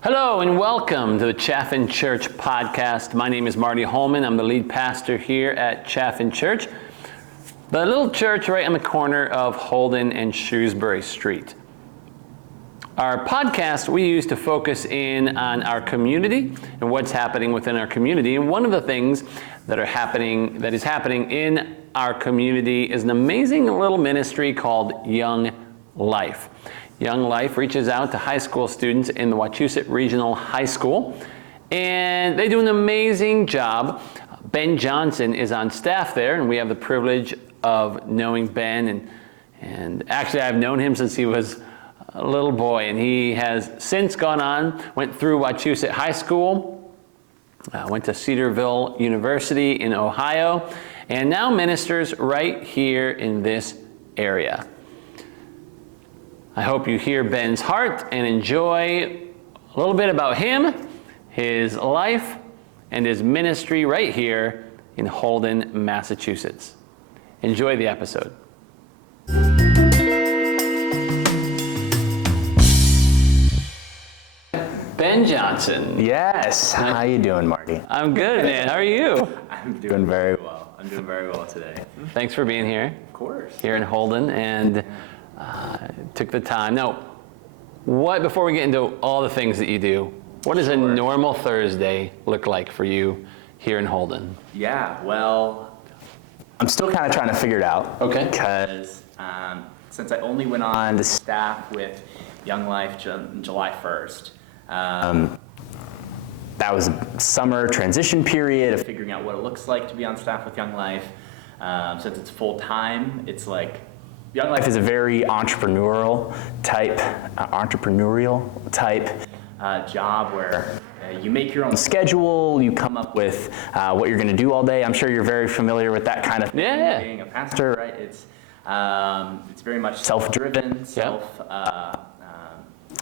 Hello and welcome to the Chaffin Church podcast. My name is Marty Holman. I'm the lead pastor here at Chaffin Church, the little church right on the corner of Holden and Shrewsbury Street. Our podcast we use to focus in on our community and what's happening within our community. And one of the things that is happening in our community is an amazing little ministry called Young Life. Young Life reaches out to high school students in the Wachusett Regional High School, and they do an amazing job. Ben Johnson is on staff there, and we have the privilege of knowing Ben, and actually I've known him since he was a little boy, and he has since gone on, went through Wachusett High School, went to Cedarville University in Ohio, and now ministers right here in this area. I hope you hear Ben's heart and enjoy a little bit about him, his life, and his ministry right here in Holden, Massachusetts. Enjoy the episode. Ben Johnson. Yes. How you doing, Marty? I'm good, man. How are you? I'm doing very well. I'm doing very well today. Thanks for being here. Of course. Here in Holden, and took the time. Now, before we get into all the things that you do, what does a normal Thursday look like for you here in Holden? Yeah, well, I'm still kind of trying to figure it out. Okay. Because since I only went on the staff with Young Life July 1st, that was a summer transition period of figuring out what it looks like to be on staff with Young Life. Since it's full time, it's like Young Life is a very entrepreneurial type job where you make your own schedule, you come up with what you're going to do all day. I'm sure you're very familiar with that kind of thing. Yeah. Being a pastor, right? It's very much self-driven,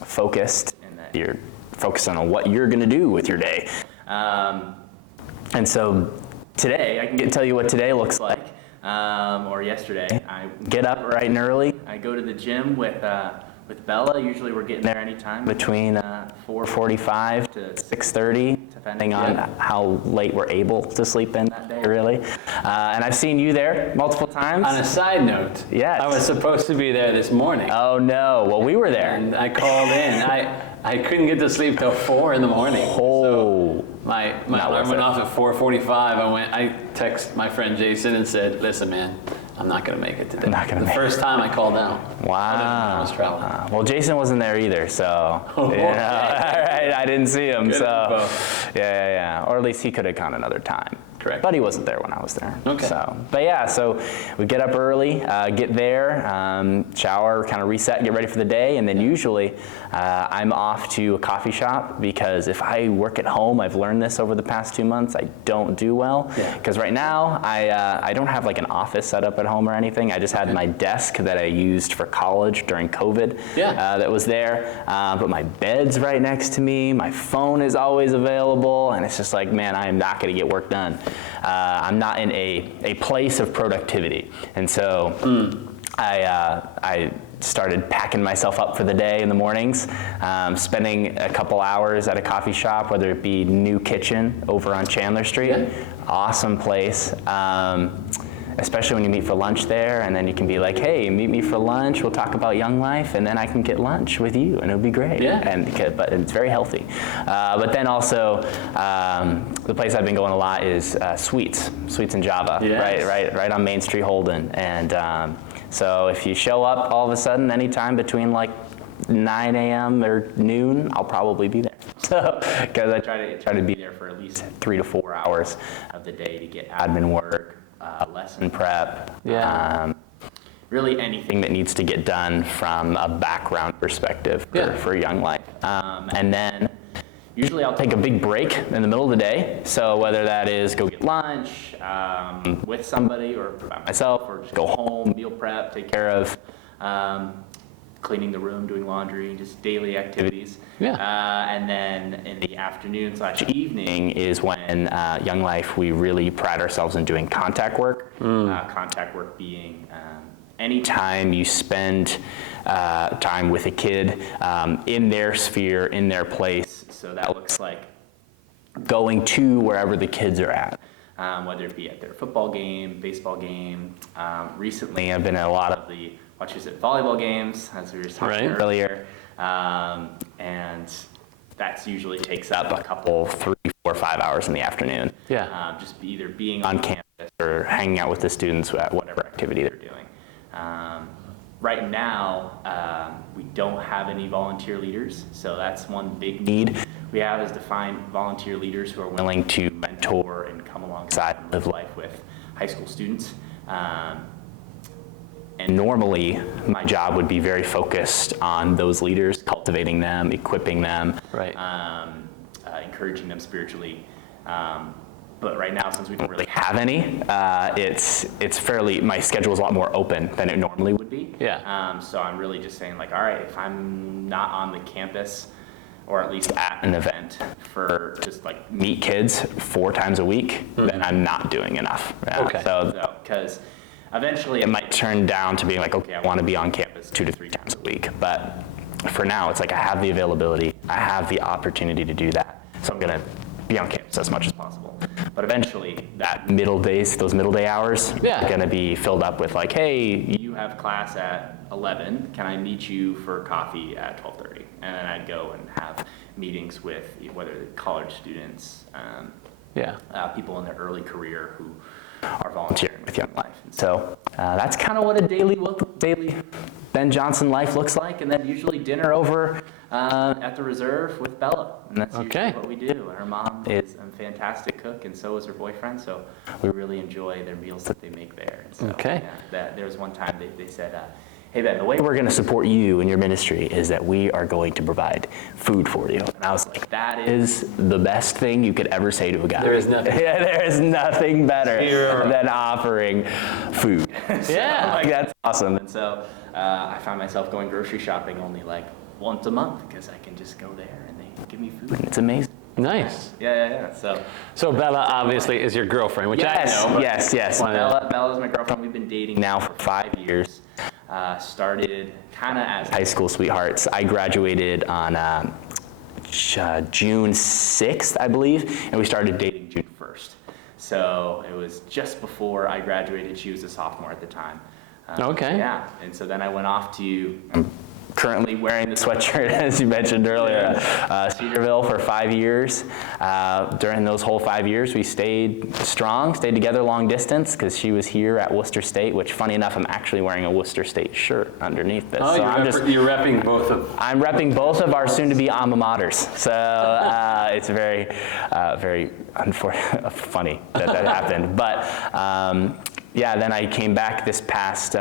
focused, and that you're focused on what you're going to do with your day. And so today, I can tell you what today looks like. Or yesterday, I get up bright and early. I go to the gym with Bella. Usually we're getting there anytime between 4:45 to 6:30, depending on how late we're able to sleep in that day, really. And I've seen you there multiple times. On a side note, yes. I was supposed to be there this morning. Oh no, well we were there. And I called in. I couldn't get to sleep till 4 in the morning. Oh. So my alarm went off at 4:45. I text my friend Jason and said, "Listen, man, I'm not going to make it today." The first time I called out. Wow. I was traveling. Well, Jason wasn't there either, so all right, I didn't see him. Good info. Yeah. Or at least he could have gone another time. Correct. But he wasn't there when I was there. Okay. So we get up early, get there, shower, kind of reset, get ready for the day, and then usually I'm off to a coffee shop because if I work at home, I've learned this over the past 2 months, I don't do well. Because right now I don't have like an office set up at home or anything. I just had my desk that I used for college during COVID that was there. But my bed's right next to me. My phone is always available, and it's just like, man, I am not going to get work done. I'm not in a place of productivity. And so I started packing myself up for the day in the mornings, spending a couple hours at a coffee shop, whether it be New Kitchen over on Chandler Street. Awesome place. Especially when you meet for lunch there, and then you can be like, hey, meet me for lunch, we'll talk about Young Life, and then I can get lunch with you, and it'll be great. But it's very healthy. But then also, the place I've been going a lot is Sweets and Java, right on Main Street, Holden. And so if you show up all of a sudden anytime between like 9 a.m. or noon, I'll probably be there. So, because I try to be there for at least 3 to 4 hours of the day to get admin work, lesson prep, really anything that needs to get done from a background perspective for Young Life. And then usually I'll take a big break in the middle of the day. So whether that is go get lunch with somebody or by myself, or just go home, meal prep, take care of cleaning the room, doing laundry, just daily activities. And then in the afternoon/evening is when Young Life, we really pride ourselves in doing contact work. Contact work being any time you spend time with a kid in their sphere, in their place, So that looks like going to wherever the kids are at, whether it be at their football game, baseball game. Recently, I've been at a lot of the Wachusett volleyball games, as we were talking earlier, and that usually takes up a couple, 3, 4, 5 hours in the afternoon. Yeah. Just either being on campus or hanging out with the students at whatever activity they're doing. Right now, we don't have any volunteer leaders, so that's one big need we have, is to find volunteer leaders who are willing to mentor and come alongside and live life with high school students. And normally, my job would be very focused on those leaders, cultivating them, equipping them, encouraging them spiritually. But right now, since we don't really have any, it's fairly, my schedule is a lot more open than it normally would be. Yeah. So I'm really just saying, like, all right, if I'm not on the campus, or at least at an event for just like meet kids 4 times a week, then I'm not doing enough. Okay. So, because eventually it might turn down to being like, okay, I want to be on campus 2 to 3 times a week. But for now, it's like I have the availability, I have the opportunity to do that. So I'm going to be on campus as much as possible. But eventually, those middle day hours are going to be filled up with like, hey, you have class at 11, can I meet you for coffee at 12:30? And then I'd go and have meetings with whether college students, people in their early career who are volunteering with Young Life. And so that's kind of what a daily Ben Johnson life looks like, and then usually dinner over at the Reserve with Bella, and that's usually what we do. Her mom is a fantastic cook, and so is her boyfriend, so we really enjoy their meals that they make there. And so, there was one time they said, hey Ben, the way we're going to support you in your ministry is that we are going to provide food for you. And I was like, that is the best thing you could ever say to a guy. There is nothing. There is nothing better than offering food. Like, that's awesome. And so I found myself going grocery shopping only like once a month, because I can just go there and they give me food. And it's amazing. Nice. Yeah. So Bella obviously is your girlfriend, which I know. Yes. Bella's my girlfriend. We've been dating now for 5 years. Started kind of as high school sweethearts. I graduated on June 6th, I believe, and we started dating June 1st. So it was just before I graduated. She was a sophomore at the time. Yeah, and so then I went off to, I'm currently wearing the sweatshirt, as you mentioned earlier, Cedarville for 5 years. During those whole 5 years, we stayed together long distance, because she was here at Worcester State, which, funny enough, I'm actually wearing a Worcester State shirt underneath this. Oh, so you're repping both of them. I'm repping both of our soon-to-be alma maters. So it's very funny that happened. But then I came back this past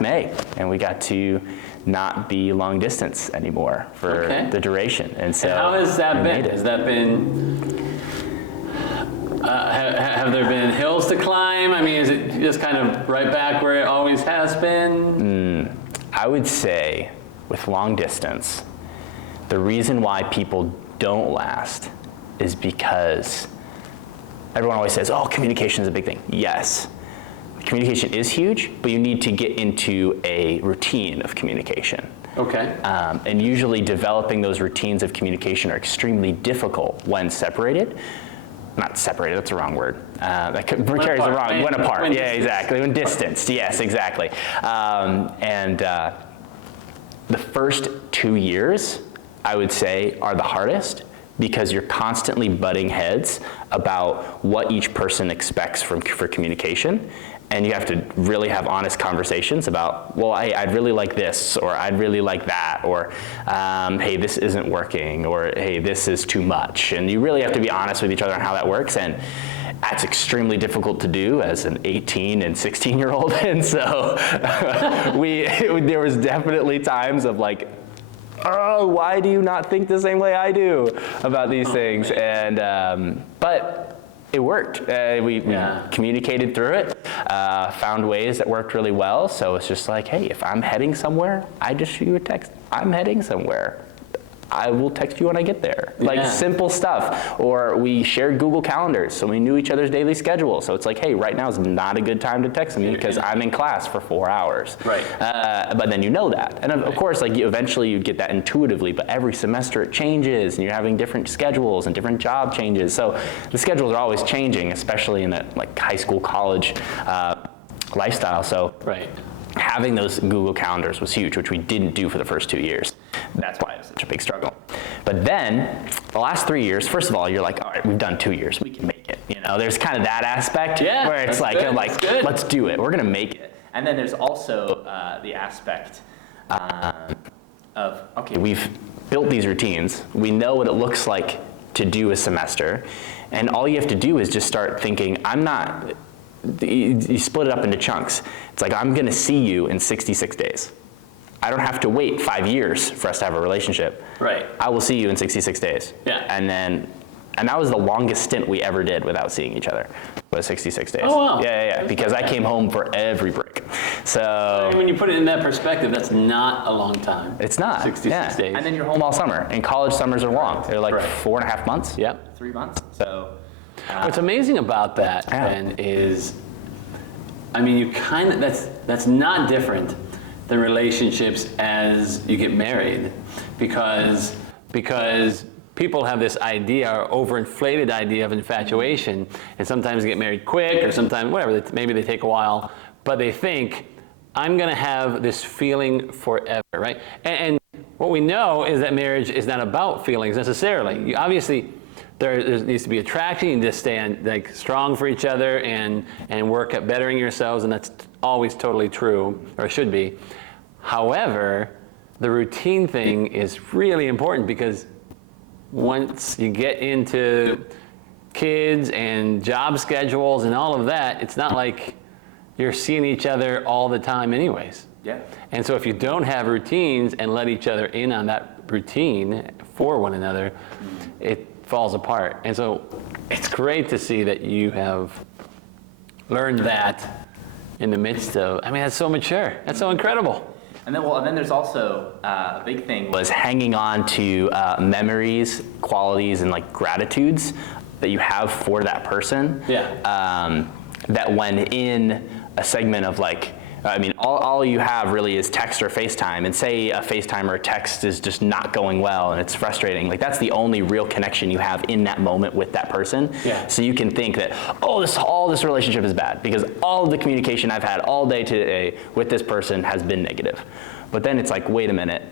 May, and we got to not be long distance anymore for the duration. And so, how has that been? Has that been? Have there been hills to climb? I mean, is it just kind of right back where it always has been? I would say, with long distance, the reason why people don't last is because everyone always says, "Oh, communication is a big thing." Yes. Communication is huge, but you need to get into a routine of communication. And usually developing those routines of communication are extremely difficult when separated. Not separated, that's the wrong word. That carries the wrong, when apart. Exactly. When distanced, yes, exactly. The first 2 years, I would say, are the hardest, because you're constantly butting heads about what each person expects for communication. And you have to really have honest conversations about, well, I'd really like this, or I'd really like that, or hey, this isn't working, or hey, this is too much. And you really have to be honest with each other on how that works. And that's extremely difficult to do as an 18 and 16-year-old. And so there was definitely times of like, oh, why do you not think the same way I do about these things? And but it worked. We communicated through it, found ways that worked really well. So it's just like, hey, if I'm heading somewhere, I just shoot you a text. I'm heading somewhere. I will text you when I get there. Like simple stuff. Or we shared Google Calendars, so we knew each other's daily schedule. So it's like, hey, right now is not a good time to text me because I'm in class for 4 hours. Right. But then you know that. And of course, like eventually you get that intuitively, but every semester it changes and you're having different schedules and different job changes. So the schedules are always changing, especially in that like high school, college lifestyle. So having those Google Calendars was huge, which we didn't do for the first 2 years. That's why it was such a big struggle. But then the last 3 years, first of all, you're like, all right, we've done 2 years, we can make it. You know, there's kind of that aspect where it's like, I'm like, let's do it. We're gonna make it. And then there's also the aspect of, okay, we've built these routines. We know what it looks like to do a semester. And all you have to do is just start thinking, you split it up into chunks. It's like, I'm gonna see you in 66 days. I don't have to wait 5 years for us to have a relationship. Right. I will see you in 66 days. Yeah. And that was the longest stint we ever did without seeing each other, was 66 days. Oh, wow. Yeah, because I came home for every break. So. When you put it in that perspective, that's not a long time. It's not. 66 days. And then you're home all summer. And college summers are long. They're like 4.5 months. Yep. 3 months. So. What's amazing about that, Ben, is, I mean, you kind of, that's not different than relationships as you get married, because people have this idea, or overinflated idea of infatuation, and sometimes they get married quick, or sometimes whatever, maybe they take a while, but they think, I'm gonna have this feeling forever, right? And what we know is that marriage is not about feelings necessarily. Obviously, there needs to be attraction. You need to stay like strong for each other and work at bettering yourselves, and that's always totally true, or should be. However, the routine thing is really important, because once you get into kids and job schedules and all of that, it's not like you're seeing each other all the time anyways. Yeah. And so if you don't have routines and let each other in on that routine for one another, it falls apart. And so it's great to see that you have learned that in the midst of, I mean, that's so mature. That's so incredible. And then there's also a big thing was hanging on to memories, qualities, and like gratitudes that you have for that person. Yeah. That when in a segment of like, I mean, all you have really is text or FaceTime, and say a FaceTime or a text is just not going well and it's frustrating. Like, that's the only real connection you have in that moment with that person. Yeah. So you can think that, oh, all this relationship is bad because all of the communication I've had all day today with this person has been negative. But then it's like, wait a minute.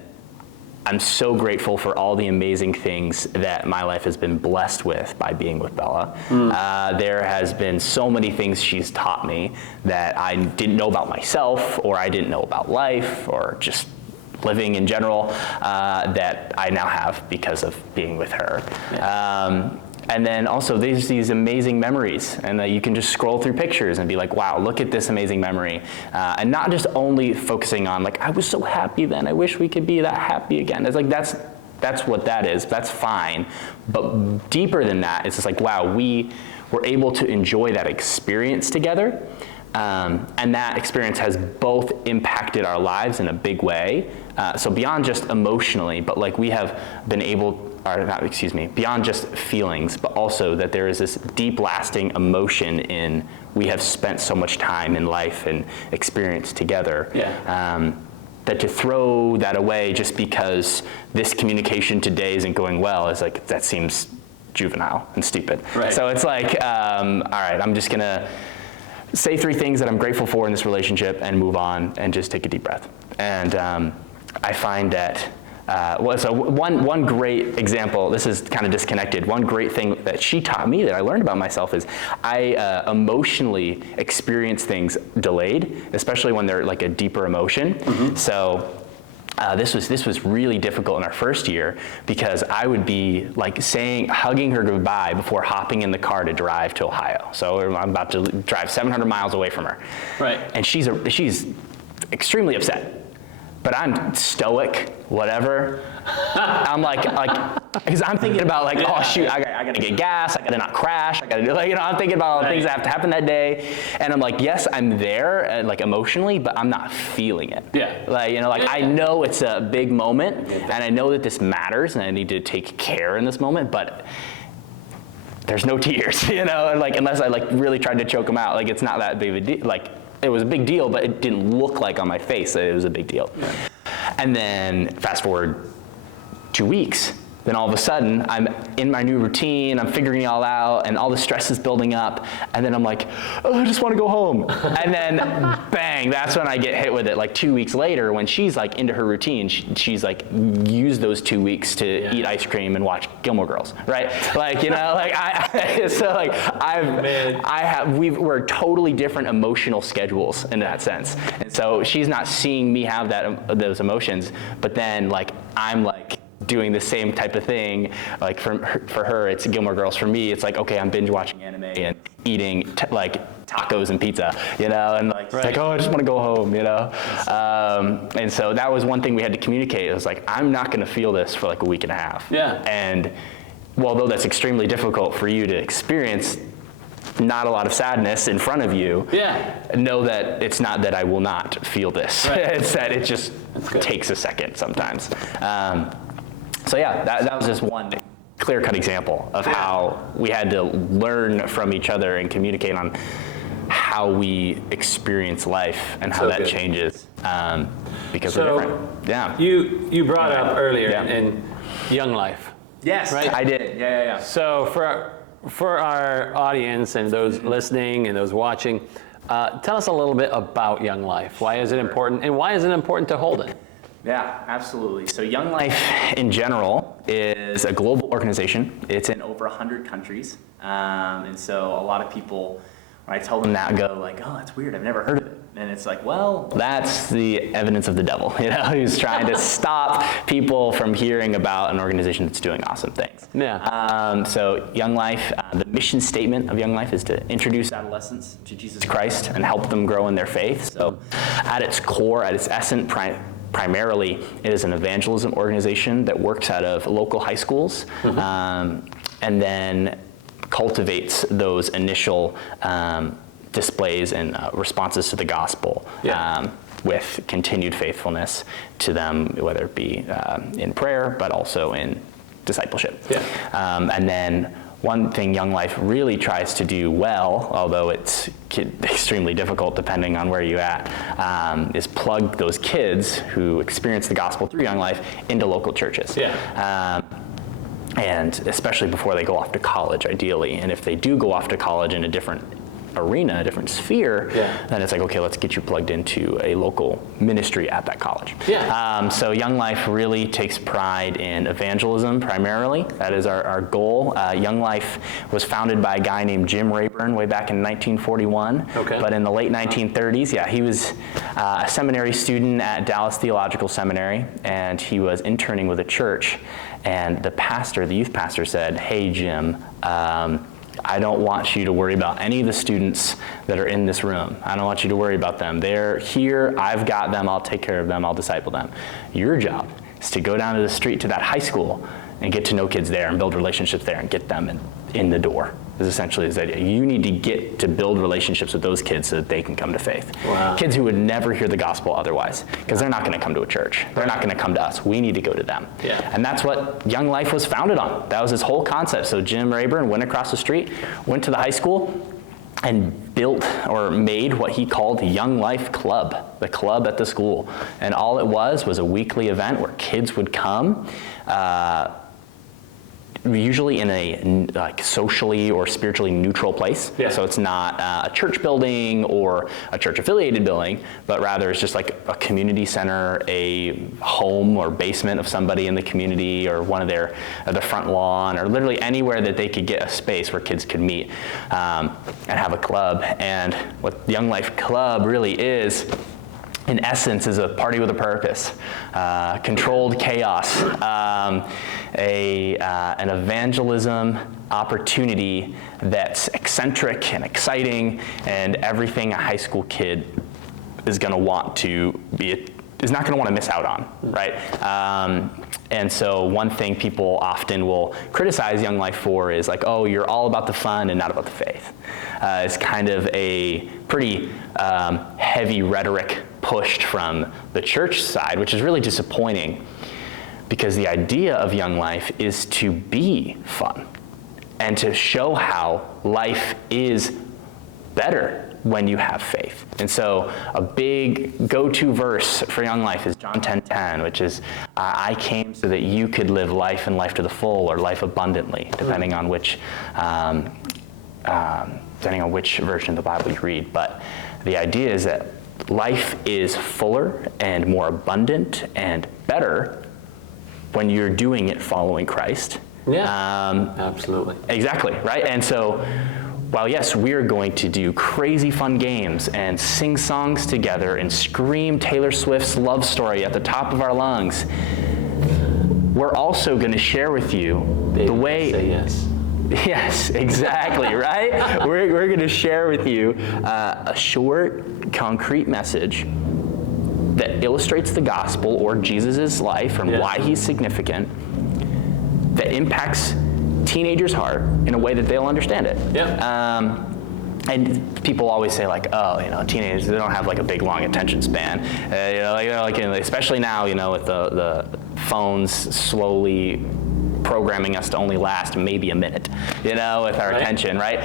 I'm so grateful for all the amazing things that my life has been blessed with by being with Bella. There has been so many things she's taught me that I didn't know about myself, or I didn't know about life, or just living in general, that I now have because of being with her. And then also there's these amazing memories, and you can just scroll through pictures and be like, wow, look at this amazing memory. And not just only focusing on like, I was so happy then, I wish we could be that happy again. It's like, that's what that is, that's fine. But deeper than that, it's just like, wow, we were able to enjoy that experience together. And that experience has both impacted our lives in a big way. So beyond just emotionally, but like we have been able, beyond just feelings, but also that there is this deep lasting emotion in we have spent so much time in life and experience together. Yeah. That to throw that away just because this communication today isn't going well is like, that seems juvenile and stupid. Right. So it's like, all right, I'm just gonna say 3 things that I'm grateful for in this relationship and move on and just take a deep breath. And I find that, so one great example, this is kind of disconnected, one great thing that she taught me that I learned about myself is I emotionally experience things delayed, especially when they're like a deeper emotion. Mm-hmm. So this was really difficult in our first year because I would be like hugging her goodbye before hopping in the car to drive to Ohio. So I'm about to drive 700 miles away from her. Right. And she's extremely upset. But I'm stoic, whatever. I'm like, because I'm thinking about like, oh shoot, I got to get gas, I got to not crash, I got to do, like, I'm thinking about all the things that have to happen that day. And I'm like, yes, I'm there, like emotionally, but I'm not feeling it. Yeah. Like, I know it's a big moment, and I know that this matters, and I need to take care in this moment, but there's no tears, and like, unless I like really tried to choke them out. Like, it's not that big of a deal. Like, it was a big deal, but it didn't look like on my face that it was a big deal. Yeah. And then fast forward 2 weeks, then all of a sudden I'm in my new routine, I'm figuring it all out, and all the stress is building up, and then I'm like, oh, I just want to go home. And then bang, that's when I get hit with it. Like 2 weeks later, when she's like into her routine, she's like used those 2 weeks to eat ice cream and watch Gilmore Girls, right? Like, we're totally different emotional schedules in that sense. And so she's not seeing me have those emotions, but then like I'm like doing the same type of thing. Like for her, it's Gilmore Girls. For me, it's like, okay, I'm binge watching anime and eating like tacos and pizza, and like, it's like, oh, I just want to go home, and so that was one thing we had to communicate. It was like, I'm not going to feel this for like a week and a half. Yeah. And although that's extremely difficult for you to experience, not a lot of sadness in front of you, know that it's not that I will not feel this. It's that it just takes a second sometimes. So yeah, that was just one clear-cut example of how we had to learn from each other and communicate on how we experience life and how that changes because we're different. Yeah. You brought up earlier in Young Life. Yes, right? I did. Yeah. So for our audience and those listening and those watching, tell us a little bit about Young Life. Why is it important, and why is it important to Holden? Yeah, absolutely. So Young Life in general is a global organization. It's in over 100 countries. And so a lot of people, when I tell them that, go like, oh, that's weird, I've never heard of it. And it's like, well, that's the evidence of the devil, who's trying to stop people from hearing about an organization that's doing awesome things. Yeah. So Young Life, the mission statement of Young Life is to introduce adolescents to Jesus Christ and help them grow in their faith. So at its core, at its essence, primarily, it is an evangelism organization that works out of local high schools, and then cultivates those initial displays and responses to the gospel with continued faithfulness to them, whether it be in prayer, but also in discipleship. And then one thing Young Life really tries to do well, although it's extremely difficult depending on where you're at, is plug those kids who experience the gospel through Young Life into local churches. And especially before they go off to college, ideally. And if they do go off to college in a different arena, a different sphere, then it's like, okay, let's get you plugged into a local ministry at that college. So Young Life really takes pride in evangelism primarily. That is our goal. Young Life was founded by a guy named Jim Rayburn way back in 1941. But in the late 1930s, he was a seminary student at Dallas Theological Seminary, and he was interning with a church. And the youth pastor said, hey, Jim, I don't want you to worry about any of the students that are in this room. I don't want you to worry about them. They're here, I've got them, I'll take care of them, I'll disciple them. Your job is to go down to the street to that high school and get to know kids there and build relationships there and get them in the door. Is essentially his idea. You need to get to build relationships with those kids so that they can come to faith. Kids who would never hear the gospel otherwise, because they're not going to come to a church. They're not going to come to us. We need to go to them. And that's what Young Life was founded on. That was his whole concept. So Jim Rayburn went across the street, went to the high school, and built or made what he called the Young Life Club, the club at the school. And all it was a weekly event where kids would come, usually in a like socially or spiritually neutral place. So it's not a church building or a church affiliated building, but rather it's just like a community center, a home or basement of somebody in the community, or one of the front lawn, or literally anywhere that they could get a space where kids could meet and have a club. And what Young Life Club really is, in essence, is a party with a purpose, controlled chaos, an evangelism opportunity that's eccentric and exciting, and everything a high school kid is going to want to be is not going to want to miss out on, right? And so one thing people often will criticize Young Life for is like, oh, you're all about the fun and not about the faith. It's kind of a pretty heavy rhetoric pushed from the church side, which is really disappointing, because the idea of Young Life is to be fun and to show how life is better when you have faith. And so a big go-to verse for Young Life is John 10:10, which is, I came so that you could live life and life to the full, or life abundantly, depending on which version of the Bible you read. But the idea is that life is fuller and more abundant and better when you're doing it following Christ. Yeah, absolutely. Exactly, right? And so, while yes, we are going to do crazy fun games and sing songs together and scream Taylor Swift's love story at the top of our lungs, we're also going to share with you the way... Say yes. Yes, exactly, right? We're going to share with you a short, concrete message that illustrates the gospel or Jesus' life and why he's significant, that impacts teenagers' heart in a way that they'll understand it. Yeah. And people always say like, oh, teenagers, they don't have like a big, long attention span. Especially now, with the phones slowly programming us to only last maybe a minute, with our attention, right?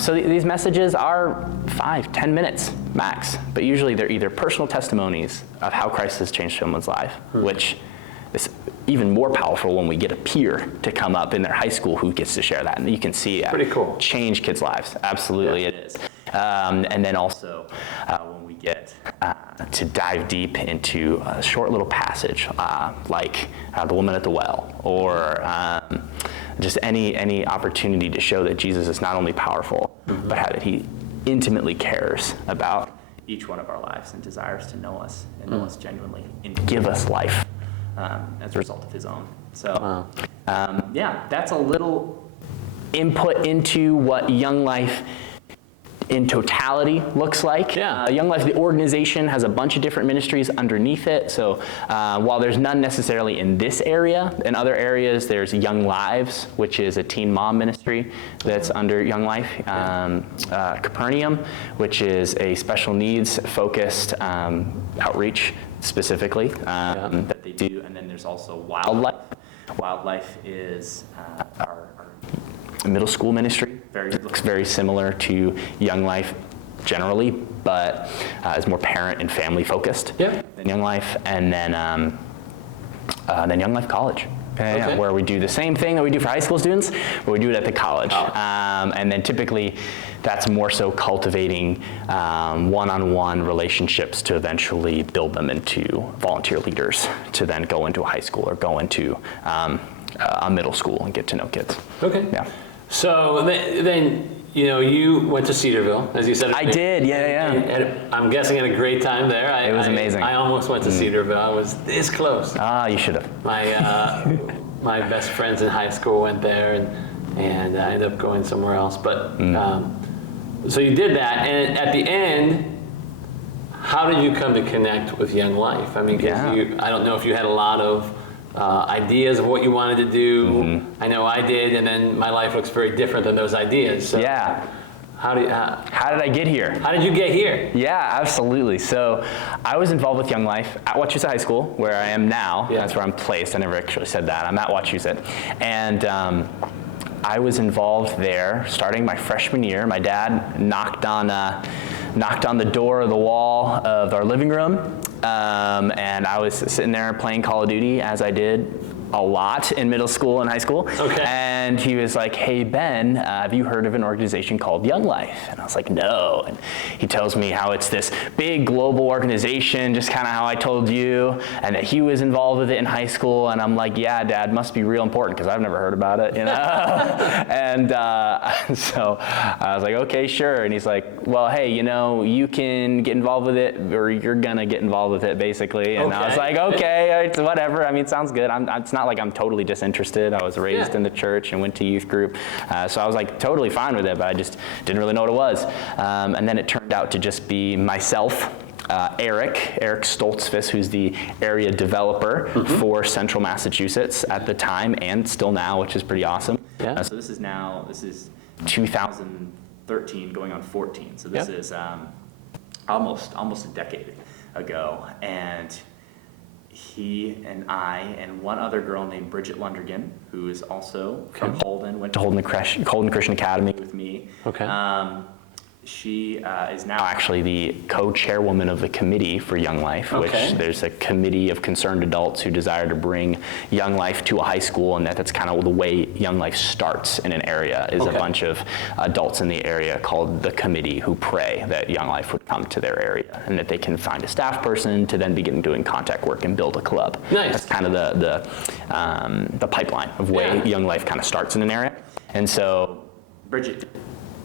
So these messages are 5-10 minutes max, but usually they're either personal testimonies of how Christ has changed someone's life, which is even more powerful when we get a peer to come up in their high school who gets to share that, and you can see it pretty cool. Change kids' lives. Absolutely, it is. And then also when we get to dive deep into a short little passage like the woman at the well, or just any opportunity to show that Jesus is not only powerful, but how that he intimately cares about each one of our lives and desires to know us and know us genuinely and give us life as a result of his own. So, that's a little input into what Young Life in totality looks like. Yeah. Young Life, the organization, has a bunch of different ministries underneath it. So while there's none necessarily in this area, in other areas there's Young Lives, which is a teen mom ministry that's under Young Life. Capernaum, which is a special needs focused outreach specifically that they do. And then there's also Wildlife. Wildlife is our middle school ministry. Looks very similar to Young Life generally, but is more parent and family focused than Young Life. And then Young Life College, where we do the same thing that we do for high school students, but we do it at the college. And then typically that's more so cultivating one-on-one relationships to eventually build them into volunteer leaders to then go into a high school or go into a middle school and get to know kids. Okay. Yeah. So then, you went to Cedarville, as you said. I did, yeah. And I'm guessing you had a great time there. It was amazing. I almost went to Cedarville. I was this close. You should have. My best friends in high school went there, and I ended up going somewhere else. But so you did that, and at the end, how did you come to connect with Young Life? I mean, I don't know if you had a lot of ideas of what you wanted to do. I know I did, and then my life looks very different than those ideas. So how did I get here? How did you get here? Yeah, absolutely. So I was involved with Young Life at Wachusett High School, where I am now. That's where I'm placed. I never actually said that. I'm at Wachusett. And I was involved there starting my freshman year. My dad knocked on the door of the wall of our living room, and I was sitting there playing Call of Duty, as I did a lot in middle school and high school. Okay. And he was like, hey, Ben, have you heard of an organization called Young Life? And I was like, no. And he tells me how it's this big global organization, just kind of how I told you, and that he was involved with it in high school. And I'm like, yeah, Dad, must be real important, because I've never heard about it, And so I was like, okay, sure. And he's like, well, hey, you can get involved with it, or you're going to get involved with it, basically. And I was like, okay, it's whatever. I mean, it sounds good. It's not like I'm totally disinterested. I was raised in the church and went to youth group. So I was like totally fine with it, but I just didn't really know what it was. And then it turned out to just be myself Eric Stoltzfus, who's the area developer for Central Massachusetts at the time and still now, which is pretty awesome. Yeah. So this is 2013 going on 14. So this is almost a decade ago. And he and I and one other girl named Bridget Lundergan, who is also from Holden, went to Holden Christian Academy with me. Okay. She is now actually the co-chairwoman of the committee for Young Life, which there's a committee of concerned adults who desire to bring Young Life to a high school, and that's kind of the way Young Life starts in an area, is a bunch of adults in the area called the committee who pray that Young Life would come to their area and that they can find a staff person to then begin doing contact work and build a club. Nice. That's kind of the pipeline of way Young Life kind of starts in an area. And so Bridget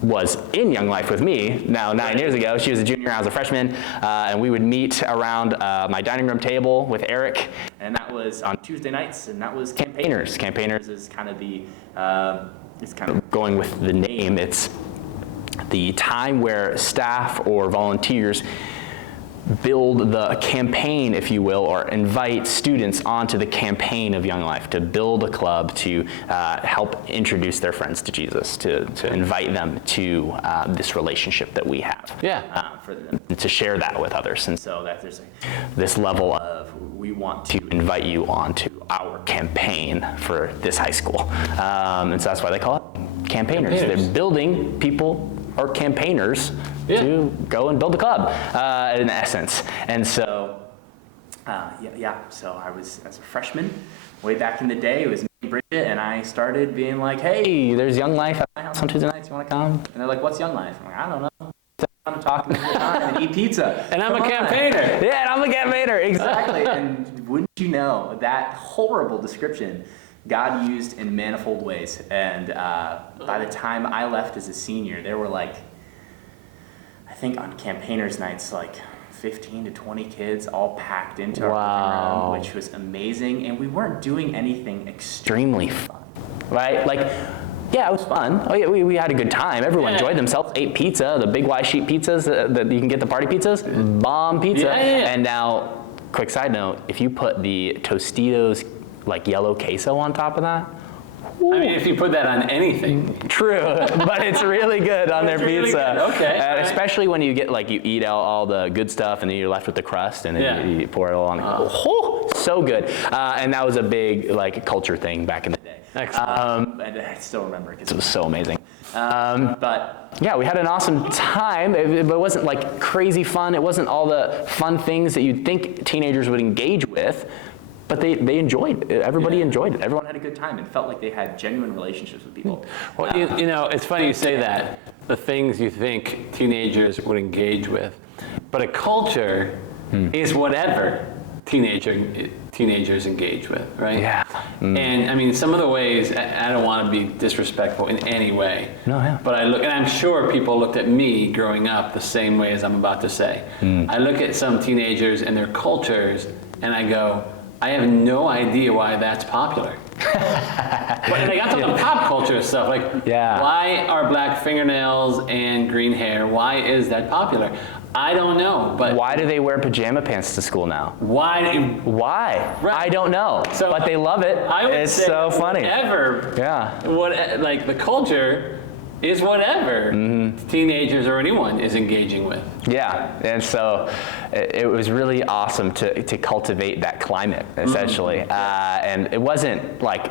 was in Young Life with me now 9 years ago. She was a junior, I was a freshman, and we would meet around my dining room table with Eric, and that was on Tuesday nights, and that was Campaigners. Campaigners is kind of it's kind of going with the name. It's the time where staff or volunteers build the campaign, if you will, or invite students onto the campaign of Young Life to build a club, to help introduce their friends to Jesus, to invite them to this relationship that we have. For them to share that with others. And so that there's this level of, we want to invite you onto our campaign for this high school. And so that's why they call it Campaigners. They're building people or campaigners to go and build a club, in essence. And so, so I was, as a freshman, way back in the day, it was me and Bridget, and I started being like, hey, there's Young Life at my house on Tuesday nights, you want to come? And they're like, what's Young Life? I'm like, I don't know. I'm talking all the time and eat pizza. And I'm a campaigner. Yeah, and I'm a campaigner, exactly. And wouldn't you know, that horrible description God used in manifold ways. And by the time I left as a senior, there were like, I think on campaigners nights, like 15 to 20 kids all packed into our living room, which was amazing. And we weren't doing anything extremely fun, right? Like, yeah, it was fun. Oh yeah, we had a good time. Everyone enjoyed themselves, ate pizza, the big Y sheet pizzas that you can get, the party pizzas, bomb pizza. And now, quick side note, if you put the Tostitos like yellow queso on top of that. I mean, if you put that on anything. True, but it's really good on their pizza. Really okay. Especially when you get, like, you eat all the good stuff and then you're left with the crust and then you pour it all on. So good. And that was a big, like, culture thing back in the day. Excellent. And I still remember because it was so amazing. But yeah, we had an awesome time. It wasn't like crazy fun. It wasn't all the fun things that you'd think teenagers would engage with. But they enjoyed it. Everybody enjoyed it. Everyone had a good time and felt like they had genuine relationships with people. Well, you know, it's funny you say that, the things you think teenagers would engage with. But a culture is whatever teenagers engage with, right? Yeah. And I mean, some of the ways, I don't want to be disrespectful in any way. No, yeah. But I look, and I'm sure people looked at me growing up the same way as I'm about to say. I look at some teenagers and their cultures, and I go, I have no idea why that's popular. But like, I'm talking pop culture stuff, like why are black fingernails and green hair, why is that popular? I don't know, but why do they wear pajama pants to school now? Why? Right. I don't know, so, but they love it. I would it's say so funny. Whatever. What, like, the culture is whatever teenagers or anyone is engaging with. Yeah, and so it was really awesome to cultivate that climate, essentially. And it wasn't like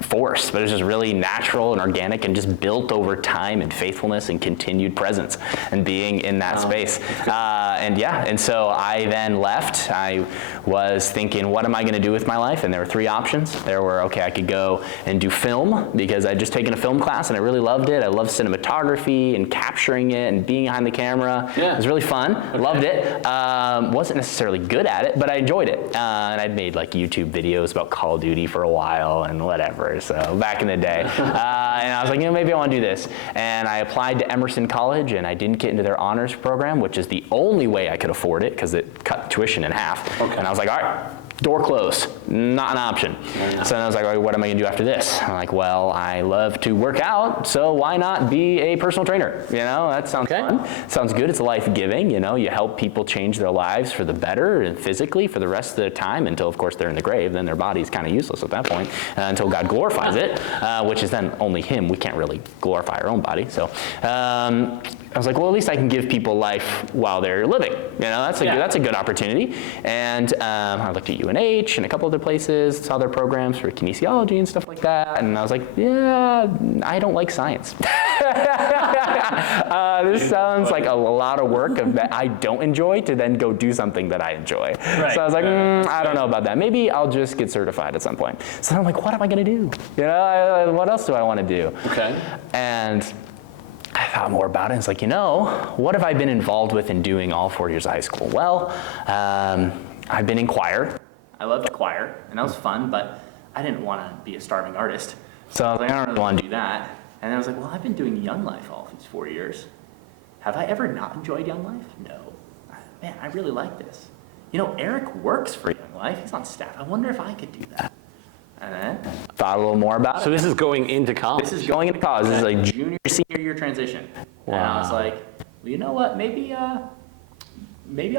forced, but it was just really natural and organic and just built over time and faithfulness and continued presence and being in that space. And so I then left. I was thinking, what am I going to do with my life? And there were three options. There were, okay, I could go and do film because I'd just taken a film class and I really loved it. I loved cinematography and capturing it and being behind the camera. It was really fun. Loved it. Wasn't necessarily good at it, but I enjoyed it. And I'd made like YouTube videos about Call of Duty for a while and whatever. So back in the day. And I was like, maybe I want to do this. And I applied to Emerson College and I didn't get into their honors program, which is the only way I could afford it because it cut tuition in half. And I was like, all right, door closed, not an option. So then I was like, well, what am I gonna do after this? I'm like, well, I love to work out, so why not be a personal trainer? You know, that sounds fun. Sounds good, it's life-giving, you know, you help people change their lives for the better and physically for the rest of their time until, of course, they're in the grave. Then their body's kind of useless at that point until God glorifies it, which is then only Him. We can't really glorify our own body. So I was like, well, at least I can give people life while they're living. You know, that's a good opportunity. And I looked at UNH and a couple other places, saw their programs for kinesiology and stuff like that. And I was like, yeah, I don't like science. This sounds like a lot of work that I don't enjoy to then go do something that I enjoy. So I was like, I don't know about that. Maybe I'll just get certified at some point. So I'm like, what am I going to do? You know, what else do I want to do? And I thought more about it. It's like, you know, what have I been involved with in doing all 4 years of high school? Well, I've been in choir. I loved choir, and that was fun, but I didn't want to be a starving artist. So I was like, I don't really want to do that. And then I was like, well, I've been doing Young Life all these 4 years. Have I ever not enjoyed Young Life? No. Man, I really like this. You know, Eric works for Young Life. He's on staff. I wonder if I could do that. And then thought a little more about it. So this is going into college? This is going into college. This is like junior, senior year transition. Wow. And I was like, well, you know what? Maybe I'll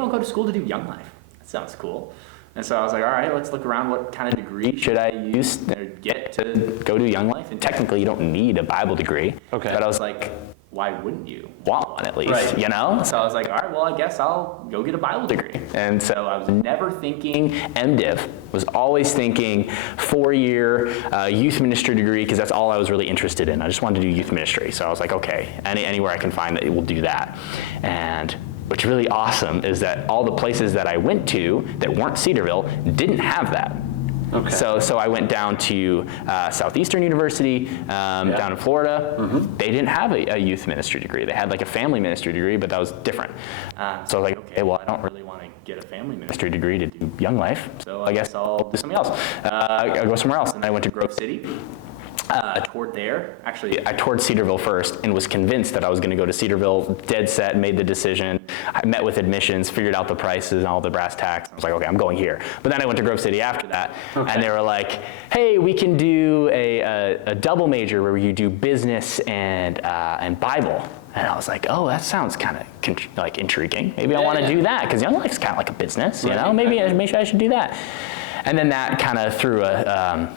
go to school to do Young Life. That sounds cool. And so I was like, all right, let's look around. What kind of degree should I use or get to go do Young Life? And technically, you don't need a Bible degree. But I was like, why wouldn't you want one at least, you know? So I was like, all right, well, I guess I'll go get a Bible degree. And so I was never thinking MDiv, was always thinking 4-year youth ministry degree, because that's all I was really interested in. I just wanted to do youth ministry. So I was like, okay, anywhere I can find that it will do that. And what's really awesome is that all the places that I went to that weren't Cedarville didn't have that. So I went down to Southeastern University down in Florida. They didn't have a youth ministry degree. They had like a family ministry degree, but that was different. So I was like, okay, well, I don't really want to get a family ministry degree to do Young Life, so I guess I'll do something else. I'll go somewhere else. And I went to Grove City. Toured there. Actually, I toured Cedarville first and was convinced that I was going to go to Cedarville, dead set, made the decision. I met with admissions, figured out the prices and all the brass tacks. I was like, okay, I'm going here. But then I went to Grove City after that, and they were like, hey, we can do a double major where you do business and Bible. And I was like, oh, that sounds kind of like intriguing. Maybe I want to do that, because Young Life's kind of like a business, you know? Maybe I should do that. And then that kind of threw a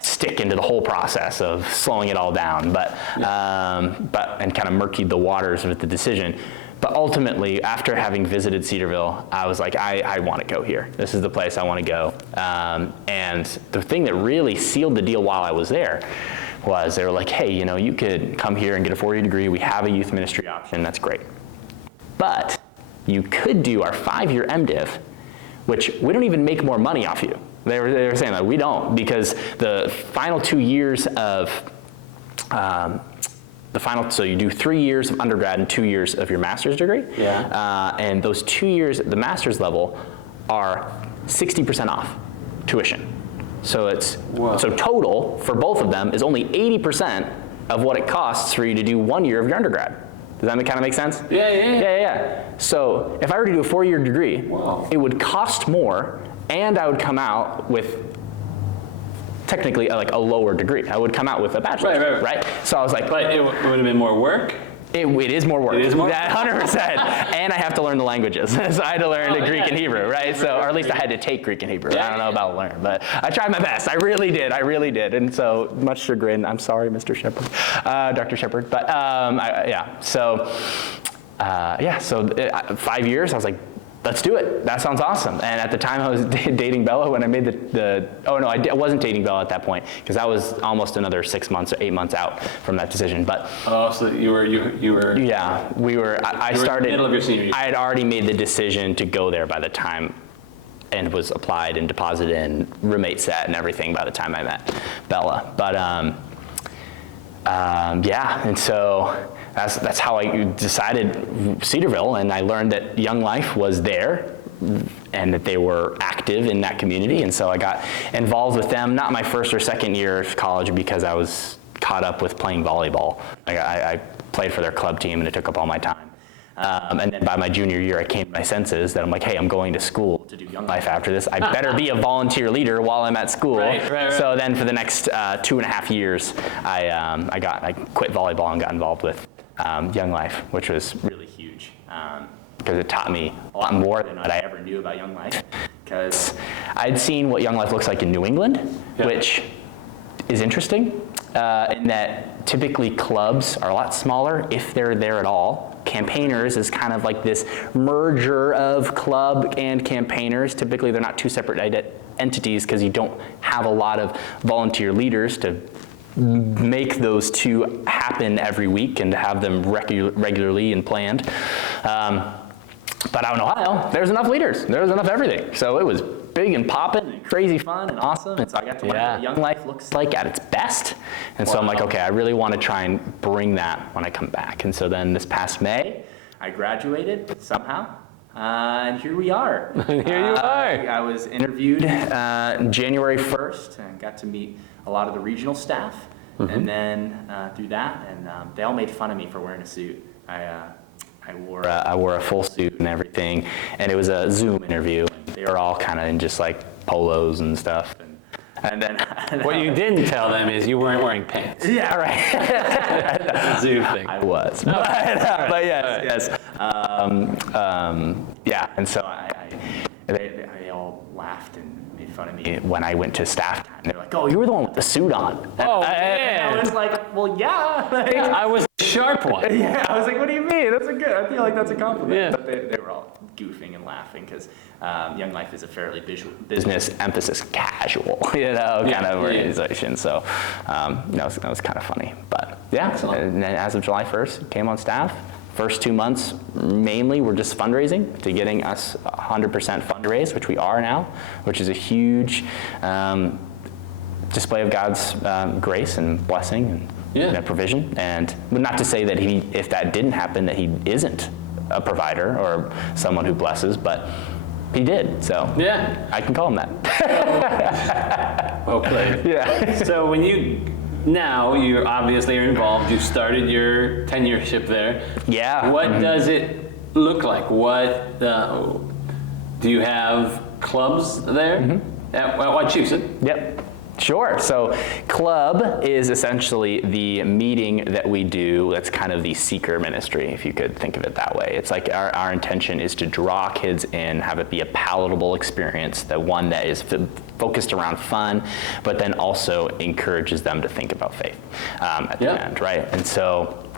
stick into the whole process of slowing it all down, but and kind of murkied the waters with the decision. But ultimately, after having visited Cedarville, I was like, I want to go here. This is the place I want to go. And the thing that really sealed the deal while I was there was they were like, hey, you know, you could come here and get a 4-year degree. We have a youth ministry option. That's great. But you could do our 5-year MDiv, which we don't even make more money off you. They were saying that we don't, because the final 2 years of so you do 3 years of undergrad and 2 years of your master's degree. And those 2 years at the master's level are 60% off tuition. So so total for both of them is only 80% of what it costs for you to do 1 year of your undergrad. Does that kind of make sense? Yeah. So if I were to do a 4-year degree, it would cost more, and I would come out with technically like a lower degree. I would come out with a bachelor's, right? So I was like, but it would have been more work. It is more work. It is more work. 100%. And I have to learn the languages. So I had to learn the Greek and Hebrew, right? So, or at least I had to take Greek and Hebrew. I don't know about learn, but I tried my best. I really did. And so, much chagrin. I'm sorry, Mr. Shepherd, Dr. Shepherd. But So 5 years, I was like, let's do it. That sounds awesome. And at the time I was dating Bella when I made I wasn't dating Bella at that point, because that was almost another 6 months or 8 months out from that decision. But so you were yeah, we were. I started. In the middle of your senior year. I had already made the decision to go there by the time, and was applied and deposited and roommate set and everything by the time I met Bella. But and so. That's how I decided Cedarville, and I learned that Young Life was there and that they were active in that community, and so I got involved with them, not my first or second year of college, because I was caught up with playing volleyball. I played for their club team, and it took up all my time. And then by my junior year, I came to my senses that I'm like, hey, I'm going to school to do Young Life after this. I better be a volunteer leader while I'm at school. Right. So then for the next 2.5 years, I quit volleyball and got involved with Young Life, which was really huge because it taught me a lot more than what I ever knew about Young Life. Because I'd seen what Young Life looks like in New England, which is interesting in that typically clubs are a lot smaller if they're there at all. Campaigners is kind of like this merger of club and campaigners. Typically they're not two separate entities because you don't have a lot of volunteer leaders to make those two happen every week and to have them regularly and planned. But out in Ohio, there's enough leaders. There's enough everything. So it was big and popping and crazy fun and awesome. And so I got to learn what Young Life looks like at its best. And so I'm like, okay, I really want to try and bring that when I come back. And so then this past May, I graduated somehow. And here we are. Here you are. I was interviewed January 1st and got to meet a lot of the regional staff. And then through that, and they all made fun of me for wearing a suit. I wore a full suit and everything, and it was a Zoom interview. And they were all kind of in just like polos and stuff. And then what you didn't tell them is you weren't wearing pants. Yeah, right. Zoom thing. I was, but yes. Yeah, and so they all laughed and made fun of me when I went to staff time. They're like, "Oh, you were the one with the suit on." Man. I was like, "Well, yeah." I was a sharp one. Yeah, I was like, "What do you mean? That's I feel like that's a compliment." Yeah. But they were all goofing and laughing because Young Life is a fairly business emphasis casual, kind of organization. So that was kind of funny. But yeah, and then as of July 1st, came on staff. First 2 months, mainly, were just fundraising to getting us 100% fundraised, which we are now, which is a huge display of God's grace and blessing and provision. And not to say that if that didn't happen, that he isn't a provider or someone who blesses, but he did. So I can call him that. Okay. Yeah. So when you obviously are involved. You started your tenureship there. Yeah. What does it look like? What do you have clubs there at Wachusett? Yep. Sure. So club is essentially the meeting that we do that's kind of the seeker ministry, if you could think of it that way. It's like our intention is to draw kids in, have it be a palatable experience, the one that is focused around fun, but then also encourages them to think about faith at the end, right? And so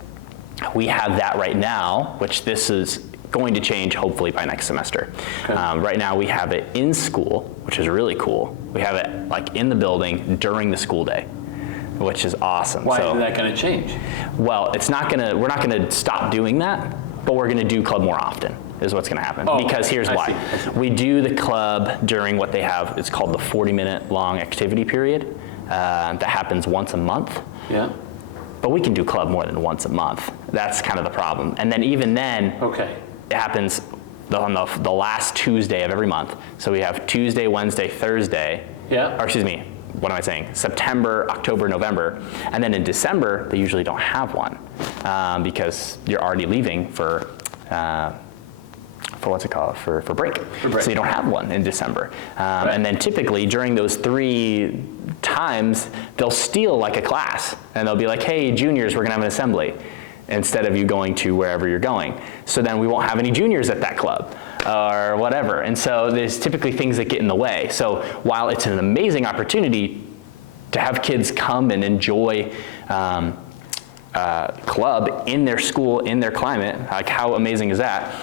we have that right now, which this is going to change hopefully by next semester. Okay. Right now we have it in school, which is really cool. We have it like in the building during the school day, which is awesome. Why is that going to change? Well, we're not going to stop doing that, but we're going to do club more often is what's going to happen. Because here's why. I see. We do the club during what they have, it's called the 40-minute long activity period that happens once a month. Yeah. But we can do club more than once a month. That's kind of the problem. And then even then, it happens on the last Tuesday of every month. So we have Tuesday, Wednesday, Thursday. Yeah. Or excuse me, what am I saying? September, October, November. And then in December, they usually don't have one because you're already leaving for what's it called? For break. So you don't have one in December. And then typically during those 3 times, they'll steal like a class. And they'll be like, hey, juniors, we're going to have an assembly, instead of you going to wherever you're going. So then we won't have any juniors at that club or whatever. And so there's typically things that get in the way. So while it's an amazing opportunity to have kids come and enjoy club in their school, in their climate, like how amazing is that?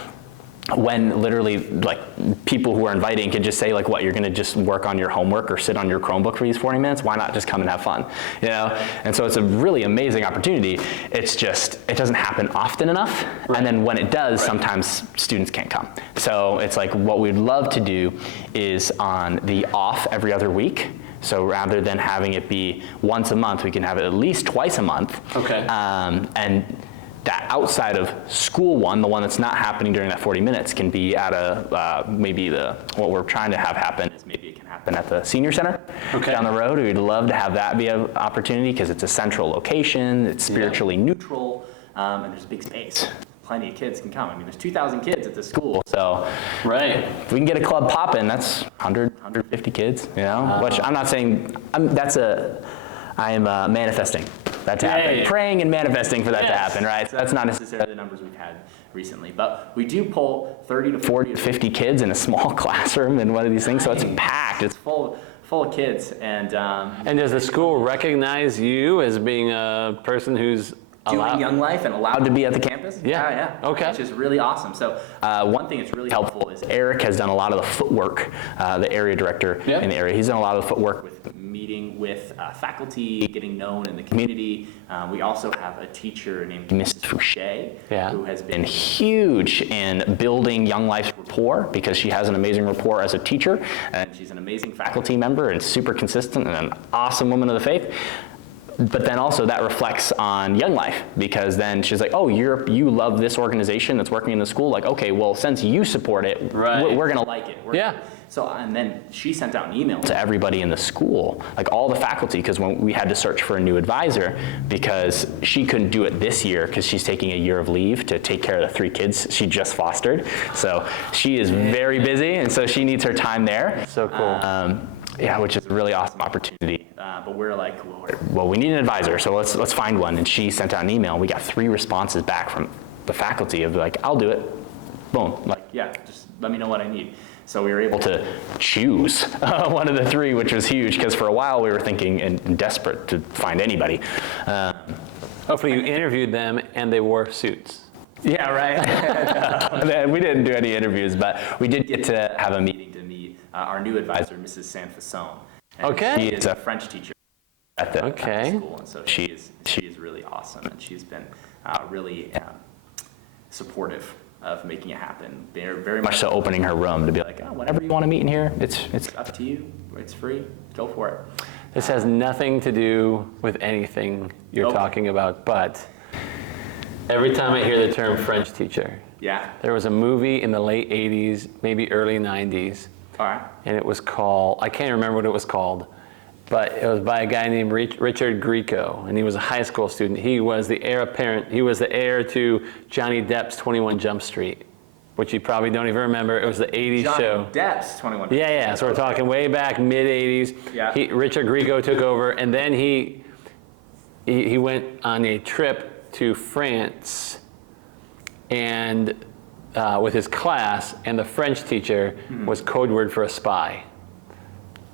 When literally like people who are inviting can just say like, what, you're gonna just work on your homework or sit on your Chromebook for these 40 minutes? Why not just come and have fun, And so it's a really amazing opportunity. It's just, it doesn't happen often enough. And then when it does, sometimes students can't come. So it's like what we'd love to do is on the off every other week. So rather than having it be once a month, we can have it at least twice a month. Okay. And that outside of school one, the one that's not happening during that 40 minutes, can be at a, what we're trying to have happen is maybe it can happen at the senior center down the road. We'd love to have that be an opportunity because it's a central location, it's spiritually neutral, and there's a big space. plenty of kids can come. I mean, there's 2,000 kids at the school, so Right. if we can get a club popping, that's 150 kids, you know? Which I'm not saying, I'm manifesting that to happen. Yay. Praying and manifesting for that to Yes. happen, right? So that's not necessarily the numbers we've had recently. But we do pull 30 to 40 to 50 kids in a small classroom in one of these things, so it's packed. It's full of kids. And does the school recognize you as being a person who's doing Young Life and allowed to be at the campus? Yeah. Okay. Which is really awesome. So one thing that's really helpful is Eric has done a lot of the footwork, the area director in the area. He's done a lot of the footwork with meeting with faculty, getting known in the community. We also have a teacher named Mrs. Fouché, who has been huge in building Young Life's rapport, because she has an amazing rapport as a teacher, and she's an amazing faculty member and super consistent and an awesome woman of the faith. But then also that reflects on Young Life, because then she's like, oh, you love this organization that's working in the school. Like, okay, well, since you support it, we're going to like it. So, and then she sent out an email to everybody in the school, like all the faculty, because when we had to search for a new advisor, because she couldn't do it this year because she's taking a year of leave to take care of the 3 kids she just fostered. So she is very busy, and so she needs her time there. So cool. Which is a really awesome opportunity. But we're like, well, we need an advisor, so let's find one. And she sent out an email. We got 3 responses back from the faculty of like, I'll do it. Boom. Like, yeah, just let me know what I need. So we were able to choose one of the 3, which was huge, because for a while we were thinking and desperate to find anybody. Hopefully you interviewed them and they wore suits. Yeah, right. We didn't do any interviews, but we did get to have a meeting to meet our new advisor, Mrs. Sanfasone. Okay. She is a French teacher at the school, and so she is really awesome, and she's been really supportive of making it happen. They're very much so opening her room to be like, oh, whenever you want to meet in here, it's up to you. It's free. Go for it. This has nothing to do with anything you're talking about, but every time I hear the term French teacher, there was a movie in the late 80s, maybe early 90s, and it was called, I can't remember what it was called, but it was by a guy named Richard Grieco, and he was a high school student. He was the heir apparent. He was the heir to Johnny Depp's 21 Jump Street, which you probably don't even remember. It was the 80s show. Johnny Depp's 21 Jump Street. Yeah. So we're talking way back, mid-80s. Yeah. Richard Grieco took over, and then he went on a trip to France and with his class, and the French teacher was code word for a spy.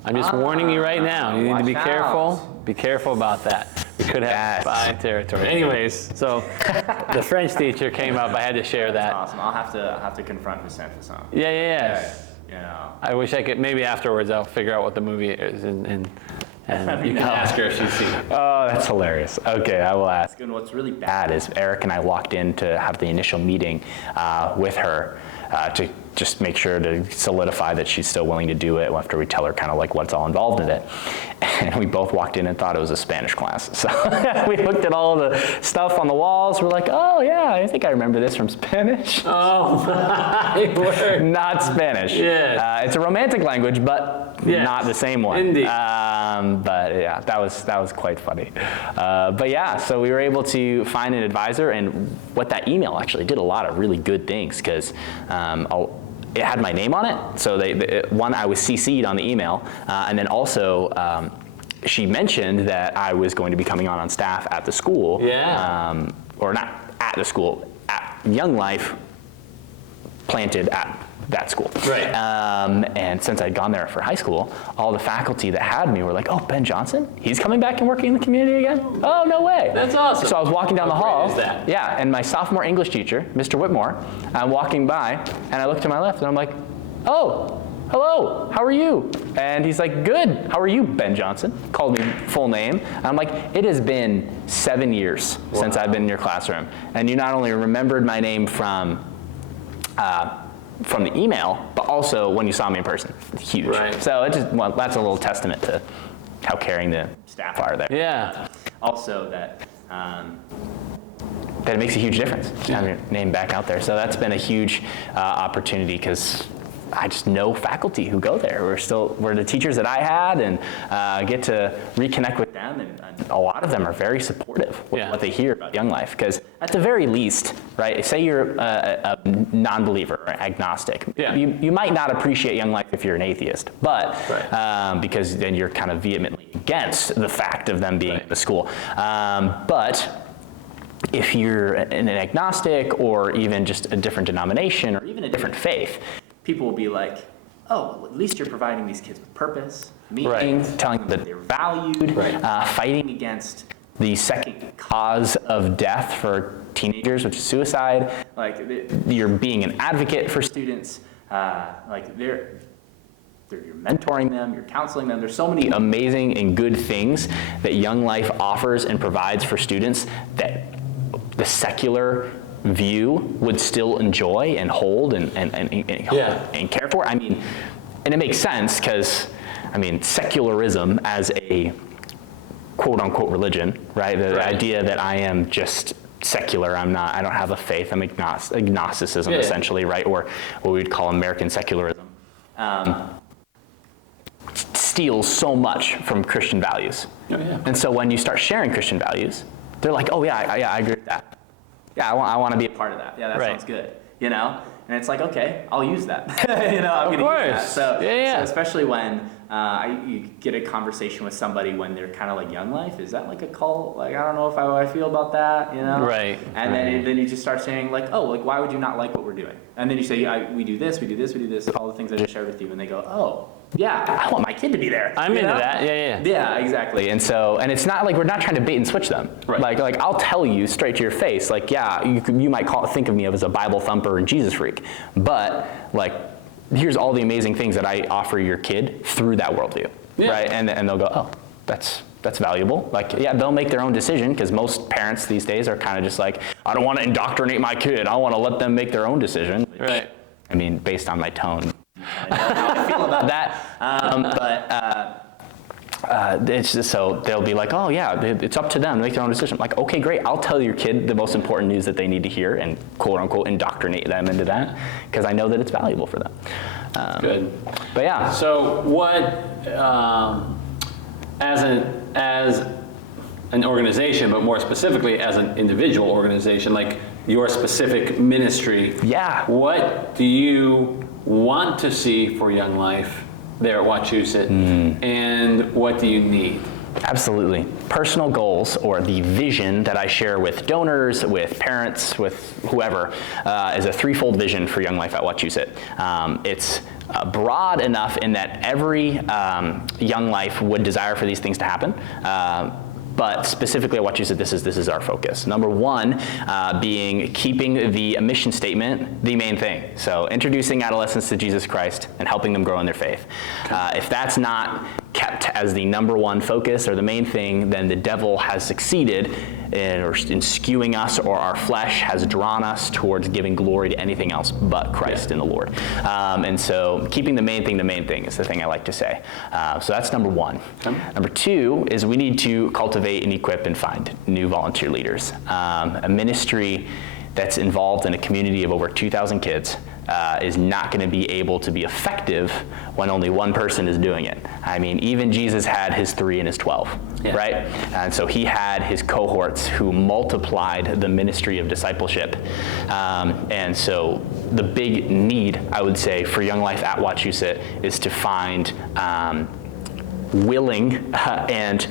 I'm just warning you right now. You need to be careful. Be careful about that. We could have spy territory. Anyways, so the French teacher came up. I had to share that. That's awesome. I'll have to confront Miss Sanfasone. Yeah. Yeah. I wish I could. Maybe afterwards I'll figure out what the movie is, and you can ask her if she's seen it. Oh, that's hilarious. Okay, I will ask. And what's really bad is Eric and I walked in to have the initial meeting with her to just make sure to solidify that she's still willing to do it after we tell her kind of like what's all involved in it. And we both walked in and thought it was a Spanish class. So we looked at all the stuff on the walls. We're like, oh yeah, I think I remember this from Spanish. Oh my word. Not Spanish. Yeah. It's a romantic language, but not the same one. Indeed. But yeah, that was quite funny. But yeah, so we were able to find an advisor, and what that email actually did a lot of really good things, because it had my name on it. So one, I was CC'd on the email, and then also she mentioned that I was going to be coming on staff at the school. Yeah. Or not at the school, at Young Life, planted at that school. Right. And since I'd gone there for high school, all the faculty that had me were like, oh, Ben Johnson? He's coming back and working in the community again? Oh, no way. That's awesome. So I was walking down the hall. Great is that? Yeah, and my sophomore English teacher, Mr. Whitmore, I'm walking by, and I look to my left, and I'm like, oh, hello, how are you? And he's like, good, how are you, Ben Johnson? Called me full name. And I'm like, it has been 7 years since I've been in your classroom. And you not only remembered my name from the email, but also when you saw me in person. It's huge. Right. So that's a little testament to how caring the staff are there. Yeah. Also that it makes a huge difference to have your name back out there. So that's been a huge opportunity, because I just know faculty who go there. We're the teachers that I had, and get to reconnect with them them, and a lot of them are very supportive with Yeah. what they hear about Young Life, because at the very least, right, say you're a non-believer or agnostic, Yeah. you might not appreciate Young Life if you're an atheist, but Right. because then you're kind of vehemently against the fact of them being in the school. But if you're an agnostic or even just a different denomination or even a different faith, people will be like, oh, well, at least you're providing these kids with purpose, meaning, telling them that they're valued, fighting against the second cause of death for teenagers, which is suicide. Like, you're being an advocate for students. You're mentoring them, you're counseling them. There's so many amazing and good things that Young Life offers and provides for students that the secular view would still enjoy and hold and care for. I mean, and it makes sense because, I mean, secularism as a quote-unquote religion, right? The idea that I am just secular, I don't have a faith, I'm agnosticism essentially, right? Or what we would call American secularism. Steals so much from Christian values. And so when you start sharing Christian values, they're like, oh yeah, I agree with that. Yeah, I want to be a part of that. Yeah, that sounds good. You know? And it's like, okay, I'll use that. You know, I'm going to use that. So especially when you get a conversation with somebody when they're kind of like Young Life, is that like a cult? Like, I don't know how I feel about that, you know? Right. And then you just start saying like, oh, like why would you not like what we're doing? And then you say, we do this, all the things I just shared with you, and they go, oh, yeah, I want my kid to be there. I'm into that, Yeah, exactly. And so, and it's not like we're not trying to bait and switch them. Right. Like I'll tell you straight to your face, like, yeah, you might think of me as a Bible thumper and Jesus freak, but like, here's all the amazing things that I offer your kid through that worldview, right? And they'll go, oh, that's valuable. Like, yeah, they'll make their own decision, because most parents these days are kind of just like, I don't want to indoctrinate my kid. I want to let them make their own decision. Right. I mean, based on my tone, I know how I feel about that. It's just so they'll be like, oh yeah, it's up to them to make their own decision. I'm like, okay, great. I'll tell your kid the most important news that they need to hear and quote unquote indoctrinate them into that, because I know that it's valuable for them. Good. But yeah. So what, as an organization, but more specifically as an individual organization, like your specific ministry, what do you want to see for Young Life there at Wachusett, and what do you need? Absolutely. Personal goals, or the vision that I share with donors, with parents, with whoever, is a threefold vision for Young Life at Wachusett. It's broad enough in that every Young Life would desire for these things to happen. But specifically at Wachusett, this is our focus. Number one being keeping the mission statement the main thing. So introducing adolescents to Jesus Christ and helping them grow in their faith. If that's not kept as the number one focus or the main thing, then the devil has succeeded in skewing us, or our flesh has drawn us towards giving glory to anything else but Christ in the Lord. And so keeping the main thing is the thing I like to say. So that's number one. Number two is we need to cultivate and equip and find new volunteer leaders. A ministry that's involved in a community of over 2,000 kids is not going to be able to be effective when only one person is doing it. I mean, even Jesus had his 3 and his 12, right? And so he had his cohorts who multiplied the ministry of discipleship. And so the big need, I would say, for Young Life at Wachusett is to find willing, and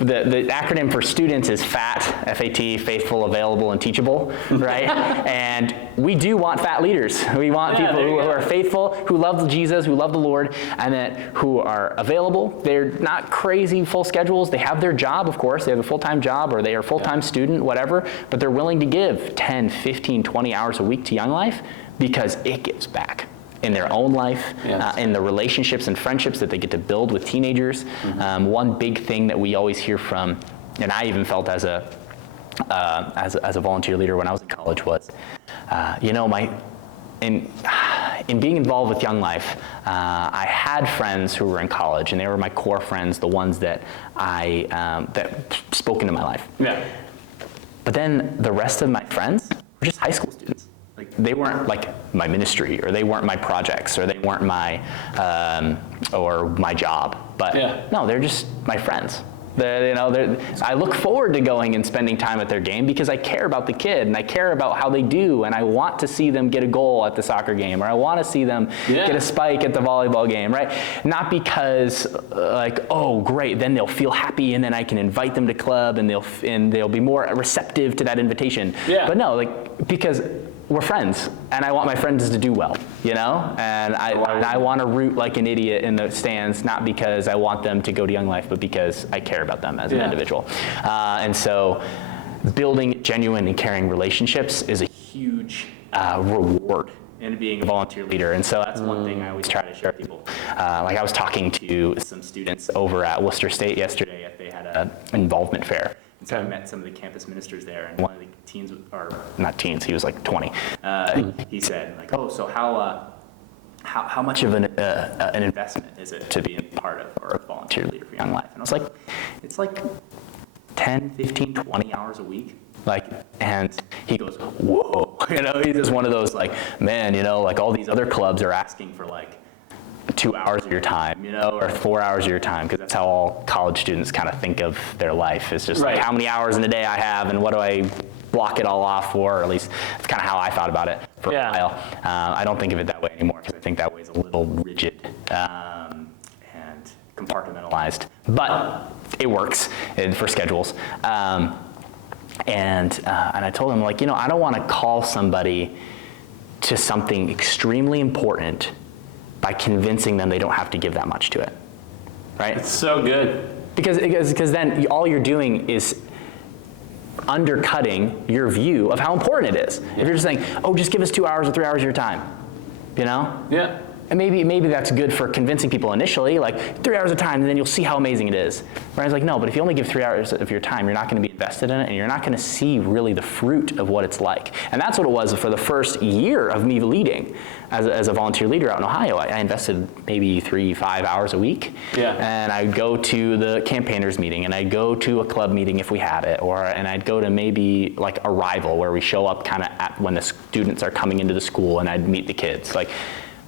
the acronym for students is FAT, F-A-T, faithful, available, and teachable, right? And we do want fat leaders. We want people who are faithful, who love Jesus, who love the Lord, and who are available. They're not crazy full schedules. They have their job, of course. They have a full-time job, or they are a full-time student, whatever, but they're willing to give 10, 15, 20 hours a week to Young Life because it gives back in their own life, in the relationships and friendships that they get to build with teenagers. One big thing that we always hear from, and I even felt as a volunteer leader when I was in college, was, in being involved with Young Life, I had friends who were in college, and they were my core friends, the ones that that spoke into my life. But then the rest of my friends were just high school students. Like, they weren't like my ministry, or they weren't my projects, or they weren't my or my job. But no, they're just my friends. I look forward to going and spending time at their game because I care about the kid and I care about how they do, and I want to see them get a goal at the soccer game, or I want to see them get a spike at the volleyball game, right? Not because oh great, then they'll feel happy and then I can invite them to club and they'll be more receptive to that invitation. But no, because we're friends, and I want my friends to do well, And I want to root like an idiot in the stands, not because I want them to go to Young Life, but because I care about them as an individual. And so, building genuine and caring relationships is a huge reward in being a volunteer leader. And so that's one thing I always try to share with people. I was talking to some students over at Worcester State yesterday. They had an involvement fair. And so I met some of the campus ministers there, and one of the teens, or not teens, he was like 20. He said, oh, so how much of an investment is it to be a part of or a volunteer leader for Young Life? And I was like, it's like 10, 15, 20 hours a week. And he goes, whoa, he's just one of those man, all these other clubs are asking for 2 hours of your time, or 4 hours of your time, because that's how all college students kind of think of their life. It's just how many hours in a day I have and what do I block it all off for, or at least that's kind of how I thought about it for a while. I don't think of it that way anymore, because I think that way is a little rigid and compartmentalized, but it works for schedules. And I told him, I don't want to call somebody to something extremely important by convincing them they don't have to give that much to it, right? It's so good. Because then all you're doing is undercutting your view of how important it is. If you're just saying, oh, just give us 2 hours or 3 hours of your time, Yeah. And maybe that's good for convincing people initially, 3 hours of time, and then you'll see how amazing it is. Whereas no, but if you only give 3 hours of your time, you're not going to be invested in it, and you're not going to see really the fruit of what it's like. And that's what it was for the first year of me leading as a volunteer leader out in Ohio. I invested maybe 3-5 hours a week. Yeah. And I'd go to the campaigners meeting, and I'd go to a club meeting if we had it, and I'd go to maybe Arrival, where we show up kind of when the students are coming into the school, and I'd meet the kids.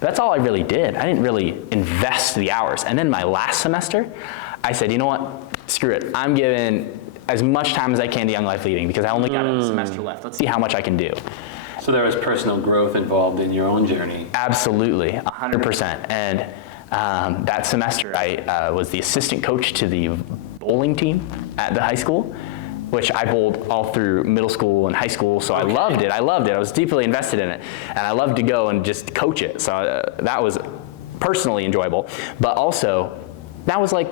That's all I really did. I didn't really invest the hours. And then my last semester, I said, you know what? Screw it. I'm giving as much time as I can to Young Life leading, because I only got a semester left. Let's see how much I can do. So there was personal growth involved in your own journey. Absolutely, 100%. And that semester, I was the assistant coach to the bowling team at the high school, which I bowled all through middle school and high school, so I loved it. I was deeply invested in it, and I loved to go and just coach it. So that was personally enjoyable. But also, that was 4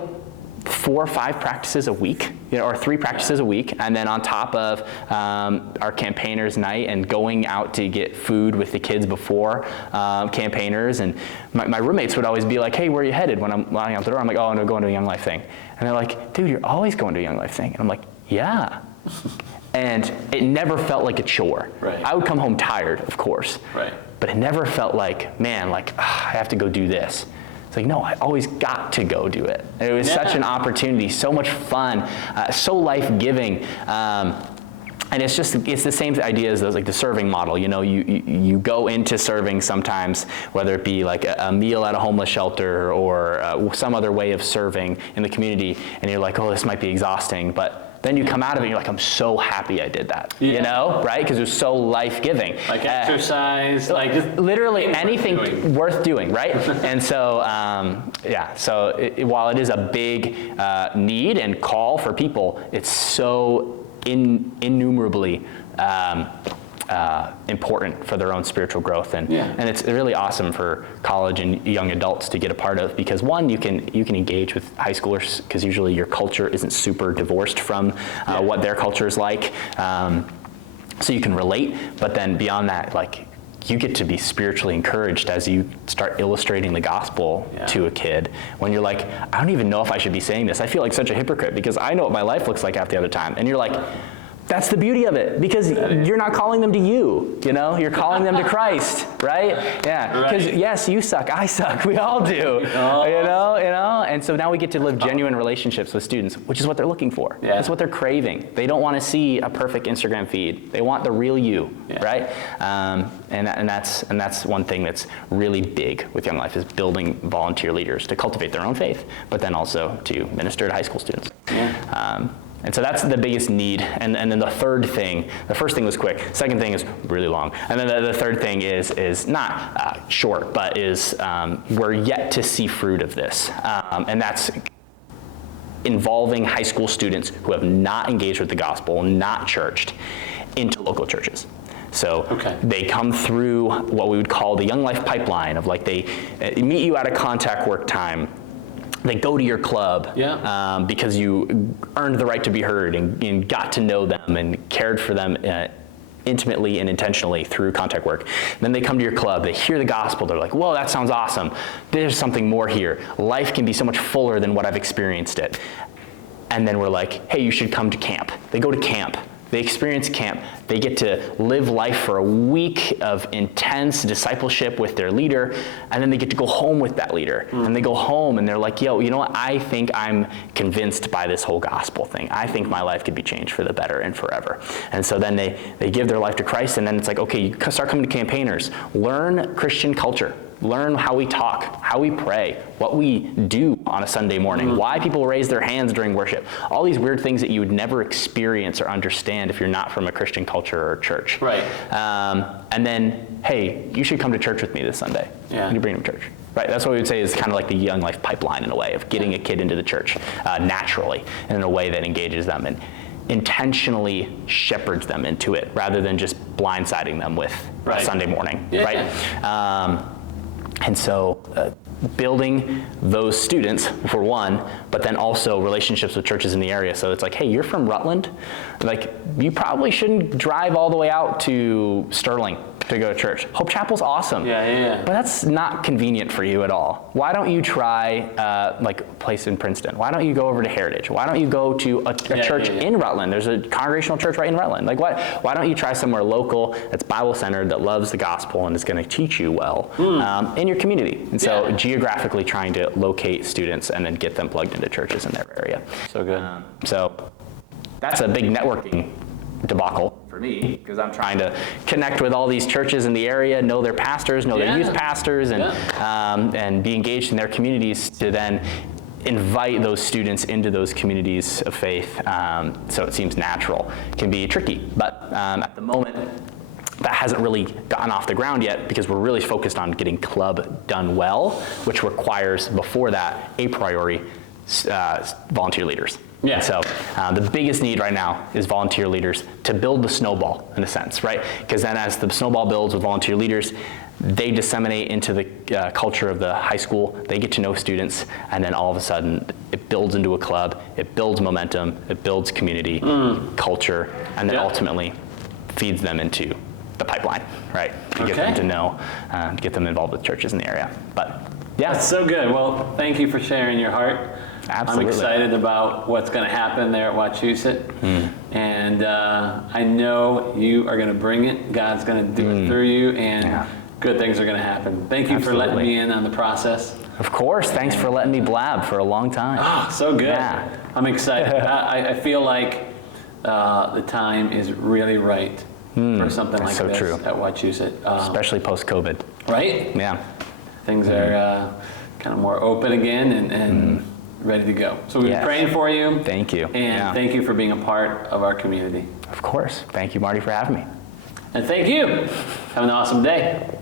or 5 practices a week, or 3 practices a week, and then on top of our campaigners night and going out to get food with the kids before campaigners. And my roommates would always be like, hey, where are you headed? When I'm lying out the door, I'm like, oh, I'm going to a Young Life thing. And they're like, dude, you're always going to a Young Life thing. And I'm like, yeah. And it never felt like a chore. Right. I would come home tired, of course. Right. But it never felt man, I have to go do this. It's no, I always got to go do it. It was such an opportunity, so much fun, so life-giving. And it's the same idea as the serving model. You go into serving sometimes, whether it be a meal at a homeless shelter or some other way of serving in the community, and you're oh, this might be exhausting, but then you come out of it and you're I'm so happy I did that, right? Because it was so life-giving. Exercise, just literally anything worth doing, right? And so, while it is a big need and call for people, it's so innumerably important for their own spiritual growth, and it's really awesome for college and young adults to get a part of, because one, you can engage with high schoolers, because usually your culture isn't super divorced from what their culture is like, so you can relate. But then beyond that, you get to be spiritually encouraged as you start illustrating the gospel to a kid, when you're I don't even know if I should be saying this. I feel like such a hypocrite, because I know what my life looks like half the other time, and you're That's the beauty of it, because you're not calling them to you, you're calling them to Christ, right? Yeah, because yes, you suck, I suck, we all do, and so now we get to live genuine relationships with students, which is what they're looking for. Yeah. That's what they're craving. They don't want to see a perfect Instagram feed. They want the real you, right? And that's one thing that's really big with Young Life, is building volunteer leaders to cultivate their own faith, but then also to minister to high school students. Yeah. And so that's the biggest need. And then the third thing, the first thing was quick, second thing is really long. And then the third thing is not short, but is we're yet to see fruit of this. And that's involving high school students who have not engaged with the gospel, not churched, into local churches. So they come through what we would call the Young Life pipeline of they meet you at a contact work time. They go to your club because you earned the right to be heard and got to know them and cared for them intimately and intentionally through contact work. Then they come to your club, they hear the gospel, they're like, whoa, that sounds awesome. There's something more here. Life can be so much fuller than what I've experienced it. And then we're like, hey, you should come to camp. They go to camp. They experience camp. They get to live life for a week of intense discipleship with their leader, and then they get to go home with that leader. And they go home and they're like, yo, you know what? I think I'm convinced by this whole gospel thing. I think my life could be changed for the better and forever. And so then they give their life to Christ, and then it's like, okay, you start coming to campaigners. Learn Christian culture. Learn how we talk, how we pray, what we do on a Sunday morning, why people raise their hands during worship. All these weird things that you would never experience or understand if you're not from a Christian culture or church. Right. And then, hey, you should come to church with me this Sunday. Yeah. And you bring them to church. Right, that's what we would say is kind of like the Young Life pipeline in a way of getting a kid into the church naturally and in a way that engages them and intentionally shepherds them into it rather than just blindsiding them with a Sunday morning. Yeah. Right. And so building those students, for one, but then also relationships with churches in the area. So it's like, hey, you're from Rutland? Like, you probably shouldn't drive all the way out to Sterling to go to church. Hope Chapel's awesome. Yeah. But that's not convenient for you at all. Why don't you try a place in Princeton? Why don't you go over to Heritage? Why don't you go to a church in Rutland? There's a congregational church right in Rutland. Like, why don't you try somewhere local that's Bible-centered, that loves the gospel, and is going to teach you well in your community? And so geographically trying to locate students and then get them plugged into churches in their area. So good. So that's a big networking debacle for me, because I'm trying to connect with all these churches in the area, know their pastors, know their youth pastors, and be engaged in their communities to then invite those students into those communities of faith. So it seems natural. It can be tricky, but at the moment, that hasn't really gotten off the ground yet because we're really focused on getting club done well, which requires, before that, a priori, volunteer leaders. Yeah. So the biggest need right now is volunteer leaders to build the snowball, in a sense, right? Because then as the snowball builds with volunteer leaders, they disseminate into the culture of the high school, they get to know students, and then all of a sudden it builds into a club, it builds momentum, it builds community, culture, and then ultimately feeds them into the pipeline, right? To get them to know, get them involved with churches in the area. But yeah. That's so good. Well, thank you for sharing your heart. Absolutely. I'm excited about what's going to happen there at Wachusett. And I know you are going to bring it. God's going to do it through you, and good things are going to happen. Thank you for letting me in on the process. Of course. Thanks for letting me blab for a long time. Oh, so good. Yeah. I'm excited. I feel like the time is really right for something like this at Wachusett. Especially post-COVID. Right? Yeah. Things are kind of more open again and ready to go. So we've been praying for you. Thank you. And thank you for being a part of our community. Of course. Thank you, Marty, for having me. And thank you. Have an awesome day.